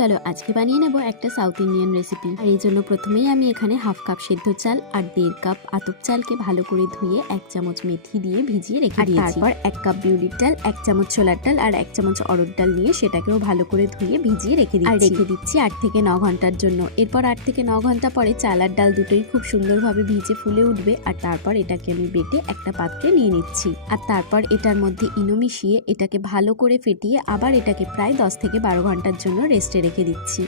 চলো আজকে বানিয়ে নেব একটা সাউথ ইন্ডিয়ান রেসিপি। আর এই জন্য প্রথমেই আমি এখানে হাফ কাপ সেদ্ধ চাল আর 1.5 কাপ আতপ চালকে ভালো করে ধুয়ে 1 চামচ মেথি দিয়ে ভিজিয়ে রেখে দিয়েছি। তারপর 1 কাপ বিউলির ডাল, 1 চামচ ছোলার ডাল আর 1 চামচ অড়হর ডাল নিয়ে সেটাকেও ভালো করে ধুয়ে ভিজিয়ে রেখে দিচ্ছি 8 থেকে 9 ঘন্টার জন্য। এরপর 8 থেকে 9 ঘন্টা পরে চাল আর ডাল দুটোই খুব সুন্দরভাবে ভিজে ফুলে উঠবে। আর তারপর এটাকে আমি বেটে একটা পাত্রে নিয়ে নিচ্ছি। আর তারপর এটার মধ্যে ইনো মিশিয়ে এটাকে ভালো করে ফেটিয়ে আবার এটাকে প্রায় 10 থেকে 12 ঘন্টার জন্য রেস্টে রেখে দিচ্ছি।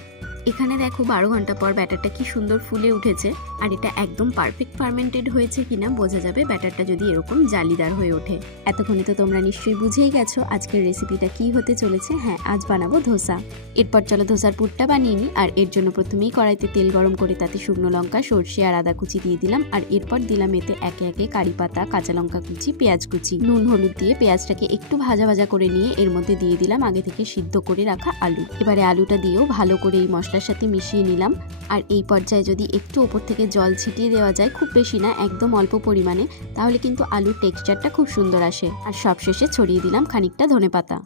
এখানে দেখো 12 ঘন্টা পর ব্যাটারটা কি সুন্দর ফুলে উঠেছে। আর এটা একদম পারফেক্ট ফার্মেন্টেড হয়েছে কিনা বোঝা যাবে ব্যাটারটা যদি এরকম জালিদার হয়ে ওঠে। এতক্ষণে তো তোমরা নিশ্চয়ই বুঝেই গেছো আজকের রেসিপিটা কি হতে চলেছে। হ্যাঁ, আজ বানাবো ধোসা। এরপর চলো ধোসার পুরটা বানিয়ে নিই। আর এর জন্য প্রথমেই কড়াইতে তেল গরম করে তাতে শুকনো লঙ্কা, সরষে আর আদা কুচি দিয়ে দিলাম। আর এরপর দিলাম এতে একে একে কারি পাতা, কাঁচা লঙ্কা কুচি, পেঁয়াজ কুচি, নুন হলুদ দিয়ে পেঁয়াজটাকে একটু ভাজা ভাজা করে নিয়ে এর মধ্যে দিয়ে দিলাম আগে থেকে সিদ্ধ করে রাখা আলু। এবারে আলুটা দিয়েও ভালো করে এই মশলার সাথে মিশিয়ে নিলাম। আর এই পর্যায়ে যদি একটু ওপর থেকে জল ছিটিয়ে দেওয়া যায়, খুব বেশি না, একদম অল্প পরিমাণে, তাহলে কিন্তু আলুর টেক্সচারটা খুব সুন্দর আসে। আর সবশেষে ছড়িয়ে দিলাম খানিকটা ধনেপাতা।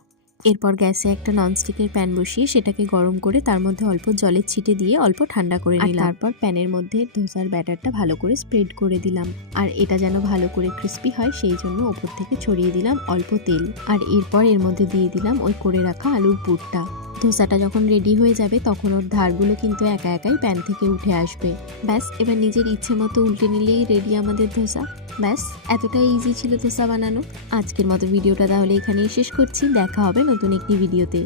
এরপর গ্যাসে একটা ননস্টিকের প্যান বসিয়ে সেটাকে গরম করে তার মধ্যে অল্প জলের ছিটে দিয়ে অল্প ঠান্ডা করে নিলাম। তারপর প্যানের মধ্যে ধোসার ব্যাটারটা ভালো করে স্প্রেড করে দিলাম। আর এটা যেন ভালো করে ক্রিস্পি হয় সেই জন্য ওপর থেকে ছড়িয়ে দিলাম অল্প তেল। আর এরপর এর মধ্যে দিয়ে দিলাম ওই করে রাখা আলুর পুরটা। ধোসাটা যখন রেডি হয়ে যাবে তখন ওর ধারগুলো কিন্তু একা একাই প্যান থেকে উঠে আসবে। ব্যাস, এবার নিজের ইচ্ছে মতো উল্টে নিলেই রেডি আমাদের ধোসা। ব্যাস, এতটাই ইজি ছিল ধোসা বানানো। আজকের মতো ভিডিওটা তাহলে এখানেই শেষ করছি। দেখা হবে নতুন একটি ভিডিওতে।